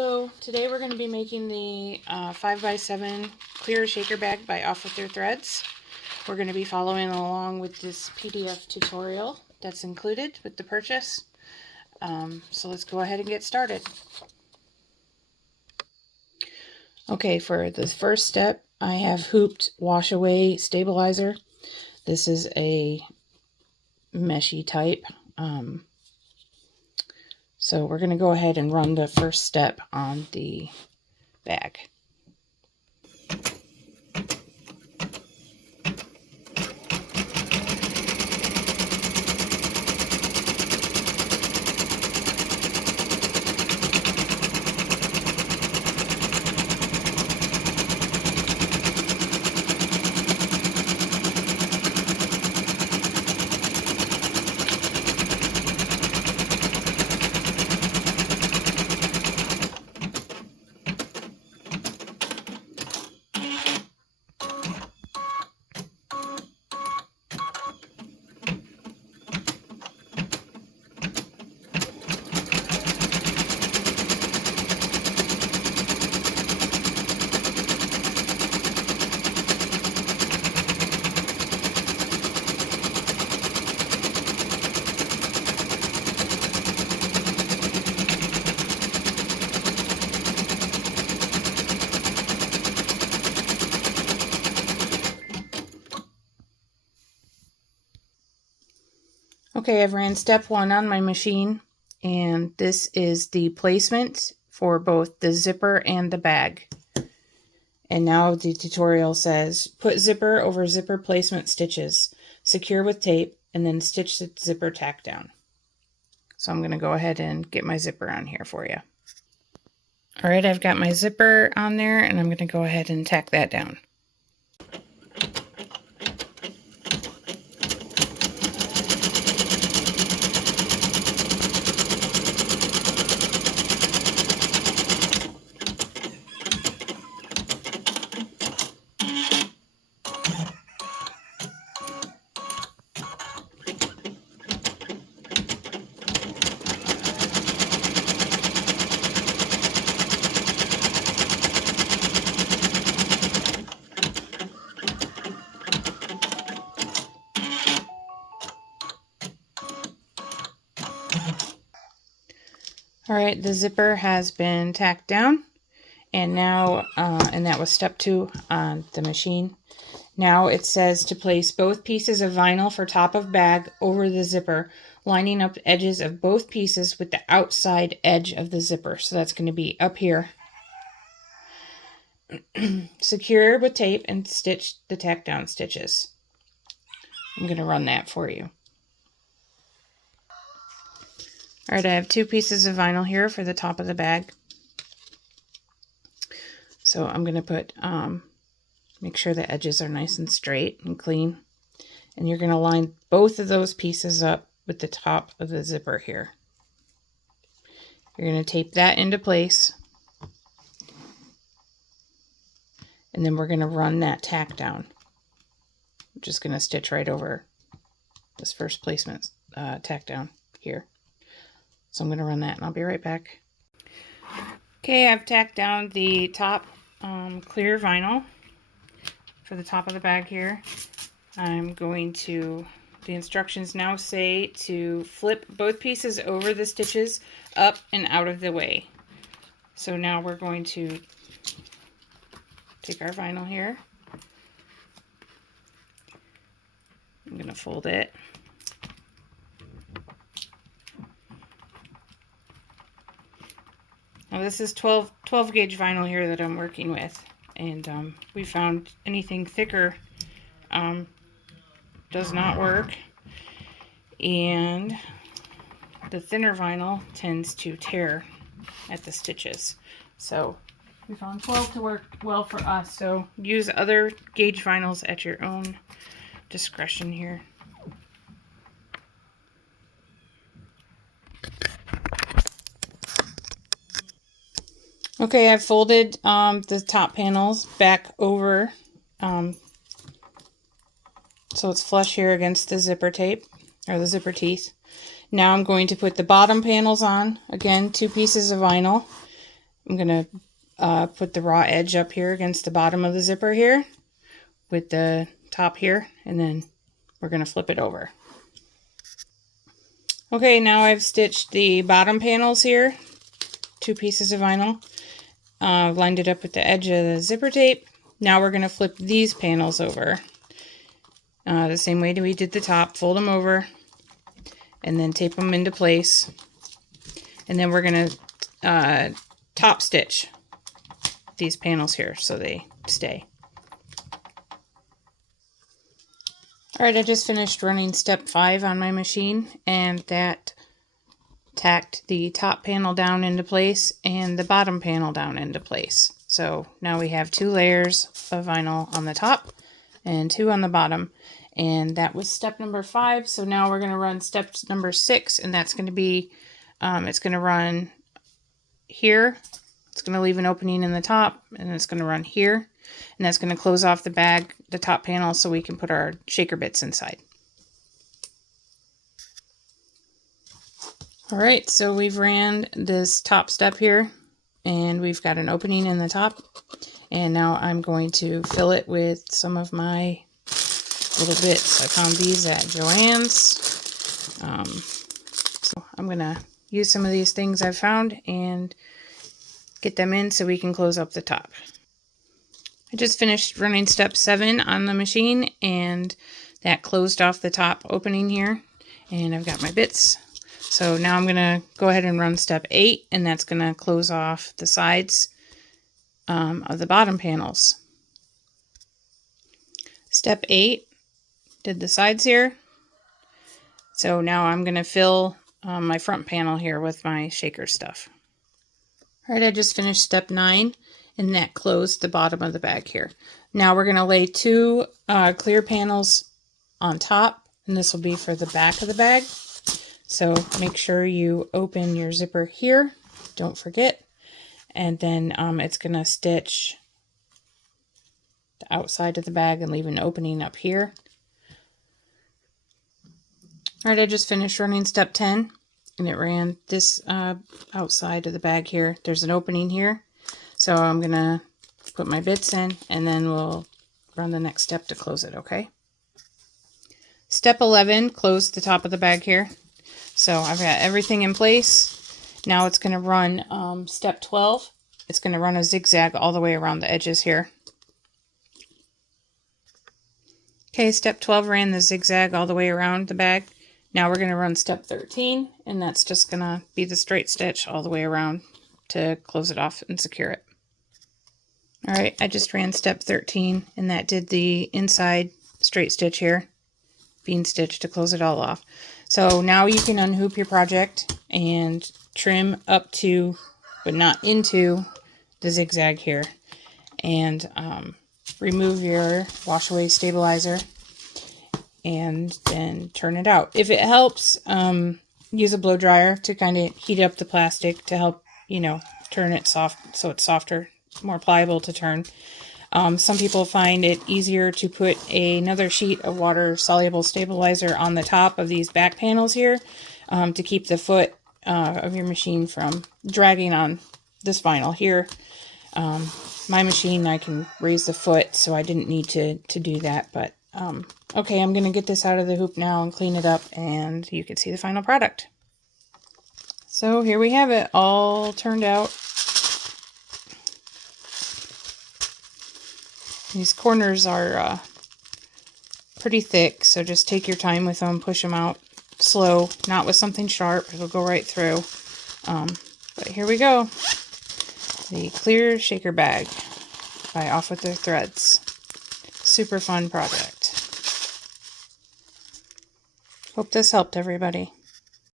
Hello, today we're going to be making the 5x7 clear shaker bag by Off With Your Threads. We're going to be following along with this PDF tutorial that's included with the purchase. So let's go ahead and get started. Okay, for the first step, I have hooped wash away stabilizer. This is a meshy type. So we're going to go ahead and run the first step on the bag. Okay, I've ran step 1 on my machine, and this is the placement for both the zipper and the bag. And now the tutorial says, put zipper over zipper placement stitches, secure with tape, and then stitch the zipper tack down. So I'm going to go ahead and get my zipper on here for you. Alright, I've got my zipper on there, and I'm going to go ahead and tack that down. Alright, the zipper has been tacked down, and now, and that was step 2 on the machine. Now it says to place both pieces of vinyl for top of bag over the zipper, lining up edges of both pieces with the outside edge of the zipper. So that's going to be up here. Secure with tape and stitch the tack down stitches. I'm going to run that for you. Alright, I have 2 pieces of vinyl here for the top of the bag. So I'm going to put, make sure the edges are nice and straight and clean. And you're going to line both of those pieces up with the top of the zipper here. You're going to tape that into place. And then we're going to run that tack down. I'm just going to stitch right over this first placement tack down here. So I'm going to run that and I'll be right back. Okay, I've tacked down the top clear vinyl for the top of the bag here. I'm going to, the instructions now say to flip both pieces over the stitches up and out of the way. So now we're going to take our vinyl here. I'm going to fold it. Now this is 12 gauge vinyl here that I'm working with, and we found anything thicker does not work, and the thinner vinyl tends to tear at the stitches. So we found 12 to work well for us, so use other gauge vinyls at your own discretion here. Okay, I've folded the top panels back over so it's flush here against the zipper tape, or the zipper teeth. Now I'm going to put the bottom panels on. Again, 2 pieces of vinyl I'm going to put the raw edge up here against the bottom of the zipper here with the top here, and then we're going to flip it over. Okay, now I've stitched the bottom panels here, 2 pieces of vinyl, lined it up with the edge of the zipper tape. Now we're going to flip these panels over the same way that we did the top. Fold them over and then tape them into place, and then we're going to top stitch these panels here so they stay. Alright, I just finished running step 5 on my machine, and that tacked the top panel down into place and the bottom panel down into place. So now we have 2 layers of vinyl on the top and 2 on the bottom, and that was step number 5. So now we're going to run step number 6, and that's going to be, it's going to run here, it's going to leave an opening in the top, and it's going to run here, and that's going to close off the bag, the top panel, so we can put our shaker bits inside. Alright, so we've ran this top step here, and we've got an opening in the top, and now I'm going to fill it with some of my little bits. I found these at Joann's, so I'm going to use some of these things I've found and get them in so we can close up the top. I just finished running step 7 on the machine, and that closed off the top opening here, and I've got my bits. So now I'm going to go ahead and run step 8, and that's going to close off the sides of the bottom panels. Step 8 did the sides here. So now I'm going to fill my front panel here with my shaker stuff. Alright, I just finished step 9, and that closed the bottom of the bag here. Now we're going to lay 2 clear panels on top, and this will be for the back of the bag. So make sure you open your zipper here, don't forget, and then it's going to stitch the outside of the bag and leave an opening up here. Alright, I just finished running step 10, and it ran this outside of the bag here. There's an opening here, so I'm going to put my bits in, and then we'll run the next step to close it, okay? Step 11, close the top of the bag here. So I've got everything in place. Now it's going to run step 12. It's going to run a zigzag all the way around the edges here. Okay, step 12 ran the zigzag all the way around the bag. Now we're going to run step 13, and that's just going to be the straight stitch all the way around to close it off and secure it. Alright, I just ran step 13, and that did the inside straight stitch here, bean stitch to close it all off. So now you can unhoop your project and trim up to, but not into, the zigzag here, and remove your wash away stabilizer and then turn it out. If it helps, use a blow dryer to kind of heat up the plastic to help, you know, turn it soft so it's softer, more pliable to turn. Some people find it easier to put another sheet of water-soluble stabilizer on the top of these back panels here to keep the foot of your machine from dragging on this vinyl here. My machine, I can raise the foot, so I didn't need to do that. But okay, I'm going to get this out of the hoop now and clean it up, and you can see the final product. So here we have it, all turned out. These corners are pretty thick, so just take your time with them, push them out slow, not with something sharp, it'll go right through. But here we go. The clear shaker bag by Off With Their Threads. Super fun project. Hope this helped everybody.